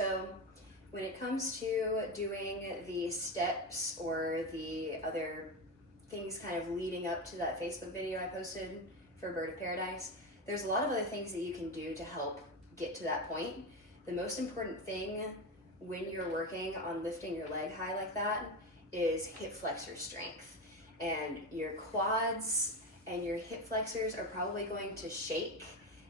So when it comes to doing the steps or the other things kind of leading up to that Facebook video I posted for Bird of Paradise, there's a lot of other things that you can do to help get to that point. The most important thing when you're working on lifting your leg high like that is hip flexor strength. And your quads and your hip flexors are probably going to shake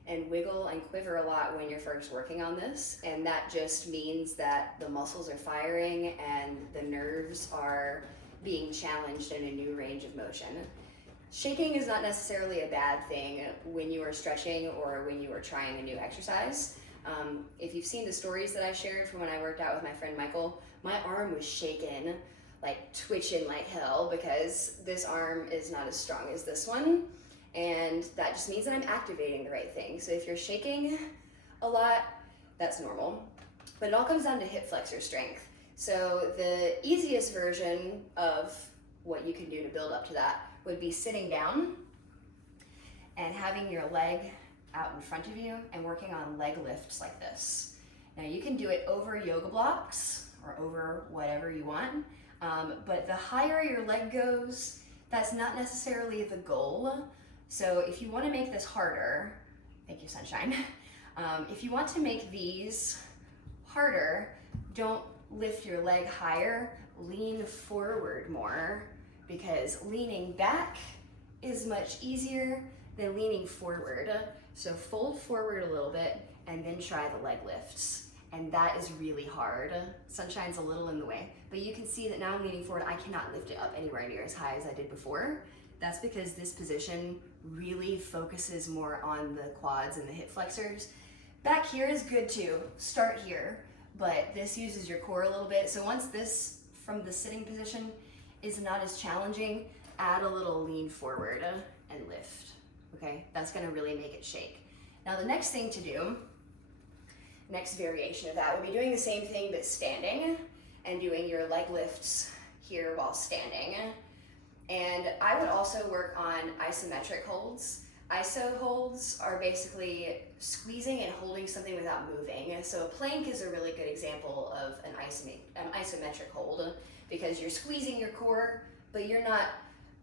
and wiggle and quiver a lot when you're first working on this. And that just means that the muscles are firing and the nerves are being challenged in a new range of motion. Shaking is not necessarily a bad thing when you are stretching or when you are trying a new exercise. If you've seen the stories that I shared from when I worked out with my friend Michael, my arm was shaking, like twitching like hell, because this arm is not as strong as this one. And that just means that I'm activating the right thing. So if you're shaking a lot, that's normal. But it all comes down to hip flexor strength. So the easiest version of what you can do to build up to that would be sitting down and having your leg out in front of you and working on leg lifts like this. Now you can do it over yoga blocks or over whatever you want, but the higher your leg goes, that's not necessarily the goal. So if you want to make this harder, thank you, sunshine. If you want to make these harder, don't lift your leg higher, lean forward more, because leaning back is much easier than leaning forward. So fold forward a little bit and then try the leg lifts. And that is really hard. Sunshine's a little in the way, but you can see that now I'm leaning forward. I cannot lift it up anywhere near as high as I did before. That's because this position really focuses more on the quads and the hip flexors. Back here is good too, start here, but this uses your core a little bit. So once this, from the sitting position, is not as challenging, add a little lean forward and lift, okay? That's gonna really make it shake. Now the next thing to do, next variation of that would be doing the same thing but standing and doing your leg lifts here while standing. And I would also work on isometric holds. Iso holds are basically squeezing and holding something without moving. So a plank is a really good example of an isometric hold, because you're squeezing your core, but you're not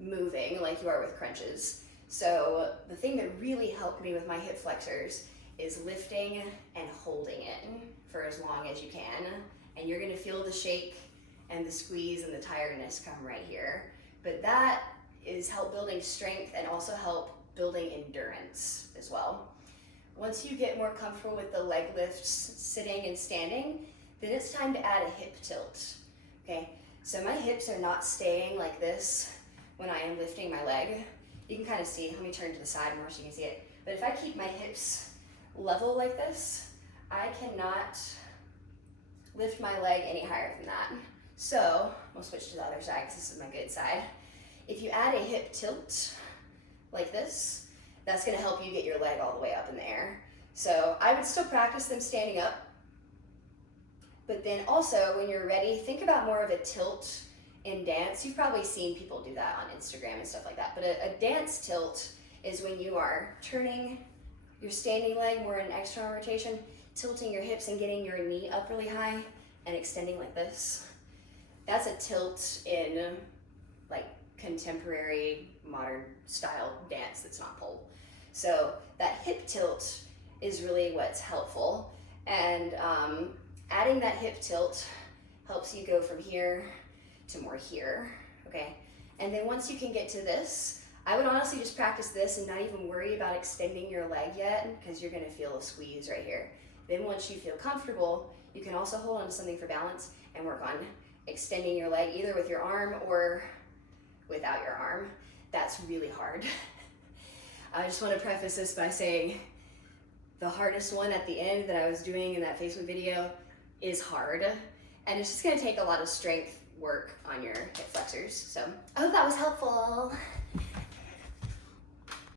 moving like you are with crunches. So the thing that really helped me with my hip flexors is lifting and holding it for as long as you can. And you're gonna feel the shake and the squeeze and the tiredness come right here. But that is help building strength and also help building endurance as well. Once you get more comfortable with the leg lifts, sitting and standing, then it's time to add a hip tilt, okay? So my hips are not staying like this when I am lifting my leg. You can kind of see, let me turn to the side more so you can see it. But if I keep my hips level like this, I cannot lift my leg any higher than that. So we'll switch to the other side because this is my good side. If you add a hip tilt like this, that's gonna help you get your leg all the way up in the air. So I would still practice them standing up, but then also when you're ready, think about more of a tilt in dance. You've probably seen people do that on Instagram and stuff like that, but a dance tilt is when you are turning your standing leg more in an external rotation, tilting your hips and getting your knee up really high and extending like this. That's a tilt in like contemporary modern style dance that's not pole. So that hip tilt is really what's helpful. And adding that hip tilt helps you go from here to more here, okay? And then once you can get to this, I would honestly just practice this and not even worry about extending your leg yet, because you're gonna feel a squeeze right here. Then once you feel comfortable, you can also hold on to something for balance and work on extending your leg either with your arm or without your arm. That's really hard. I just want to preface this by saying the hardest one at the end that I was doing in that Facebook video is hard, and it's just going to take a lot of strength work on your hip flexors. So I hope that was helpful.